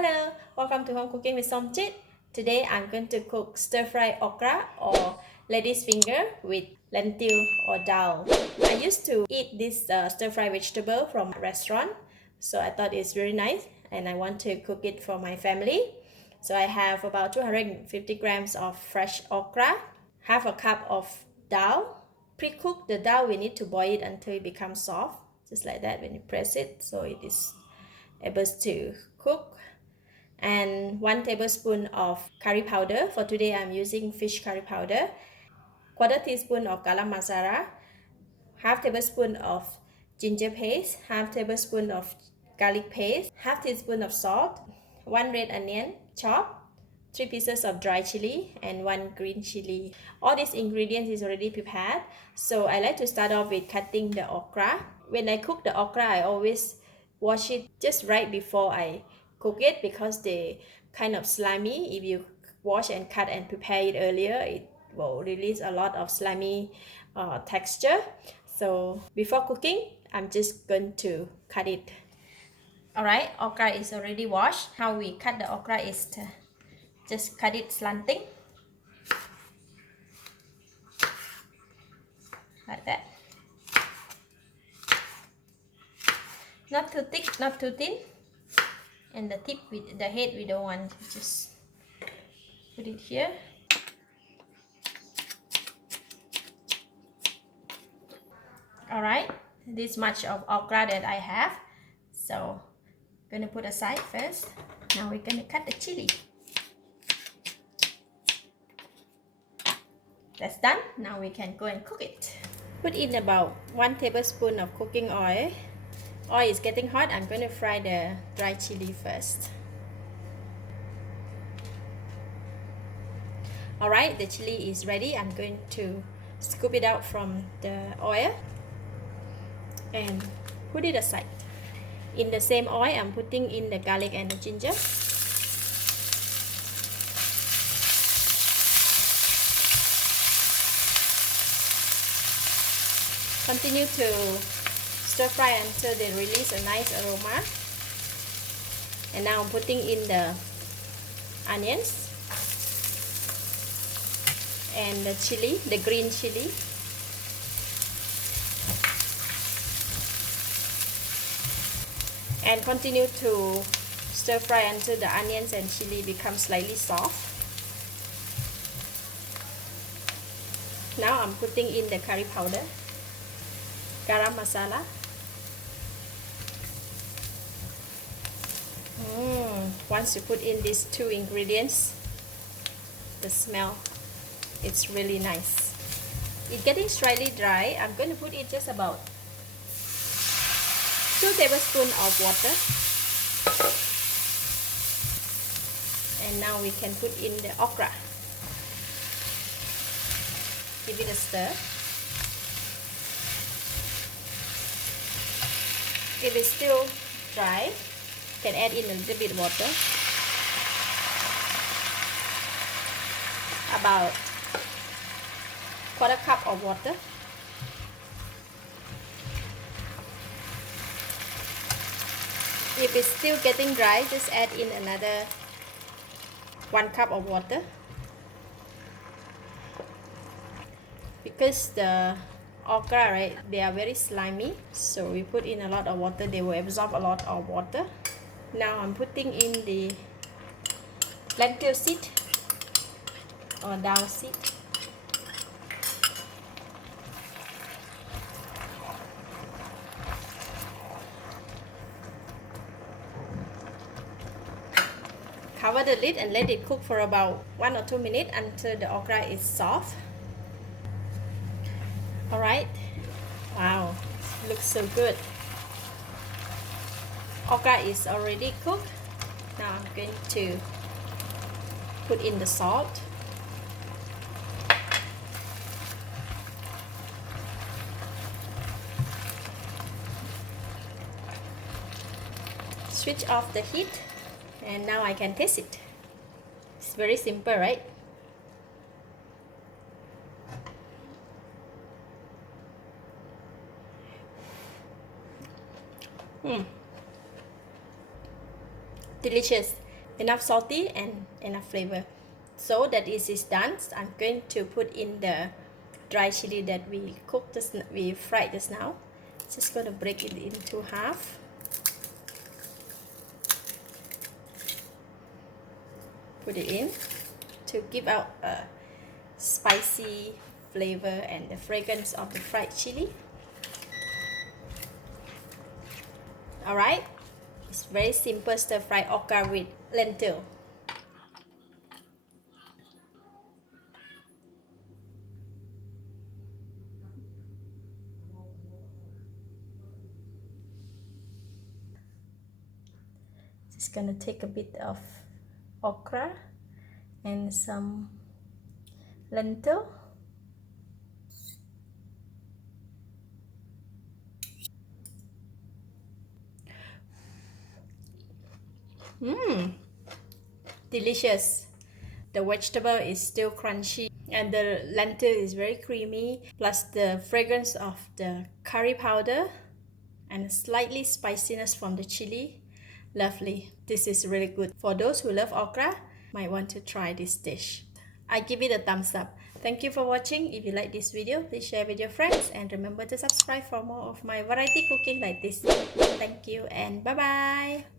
Hello, welcome to Home Cooking with Somjit. Today I'm going to cook stir-fried okra or lady's finger with lentil or dal. I used to eat this stir-fried vegetable from a restaurant, so I thought it's very nice and I want to cook it for my family. So I have about 250 grams of fresh okra, half a cup of dal. Pre-cook the dal, we need to boil it until it becomes soft, just like that when you press it, so it is able to cook. And 1 tablespoon of curry powder. For today I'm using fish curry powder, quarter teaspoon of garam masala, half tablespoon of ginger paste, half tablespoon of garlic paste, half teaspoon of salt, 1 red onion chopped, 3 pieces of dry chili and 1 green chili. All these ingredients is already prepared, so I like to start off with cutting the okra. When I cook the okra, I always wash it just right before I cook it because they kind of slimy. If you wash and cut and prepare it earlier, it will release a lot of slimy texture. So before cooking, I'm just going to cut it. Alright, okra is already washed. How we cut the okra is to just cut it slanting like that. Not too thick, not too thin. And the tip with the head we don't want, just put it here. Alright, this much of okra that I have, so I'm gonna put aside first. Now we're gonna cut the chili. That's done. Now we can go and cook it. Put in about 1 tablespoon of cooking oil. Oil is getting hot. I'm going to fry the dry chili first. Alright, the chili is ready. I'm going to scoop it out from the oil and put it aside. In the same oil, I'm putting in the garlic and the ginger. Continue to stir fry until they release a nice aroma. And now I'm putting in the onions and the chili, the green chili. And continue to stir fry until the onions and chili become slightly soft. Now I'm putting in the curry powder, garam masala. Once you put in these 2 ingredients, the smell, it's really nice. It's getting slightly dry. I'm going to put in just about 2 tablespoons of water. And now we can put in the okra. Give it a stir. If it's still dry, you can add in a little bit of water. About quarter cup of water. If it's still getting dry, just add in another 1 cup of water. Because the okra, right, they are very slimy, so we put in a lot of water, they will absorb a lot of water. Now I'm putting in the lentil seed or dal seed. Cover the lid and let it cook for about 1 or 2 minutes until the okra is soft. Alright, wow, looks so good. Okra is already cooked. Now I'm going to put in the salt. Switch off the heat and now I can taste it. It's very simple, right? Delicious. enough salty and enough flavor. So that this is done, I'm going to put in the dry chili that we fried just now. Just gonna break it into half. Put it in to give out a spicy flavor and the fragrance of the fried chili. Alright, it's very simple stir-fried okra with lentil. Just gonna take a bit of okra and some lentil. Delicious. The vegetable is still crunchy and the lentil is very creamy, plus the fragrance of the curry powder and slightly spiciness from the chili. Lovely. This is really good. For those who love okra, might want to try this dish. I give it a thumbs up. Thank you for watching. If you like this video, please share with your friends and remember to subscribe for more of my variety cooking like this. Thank you and bye bye.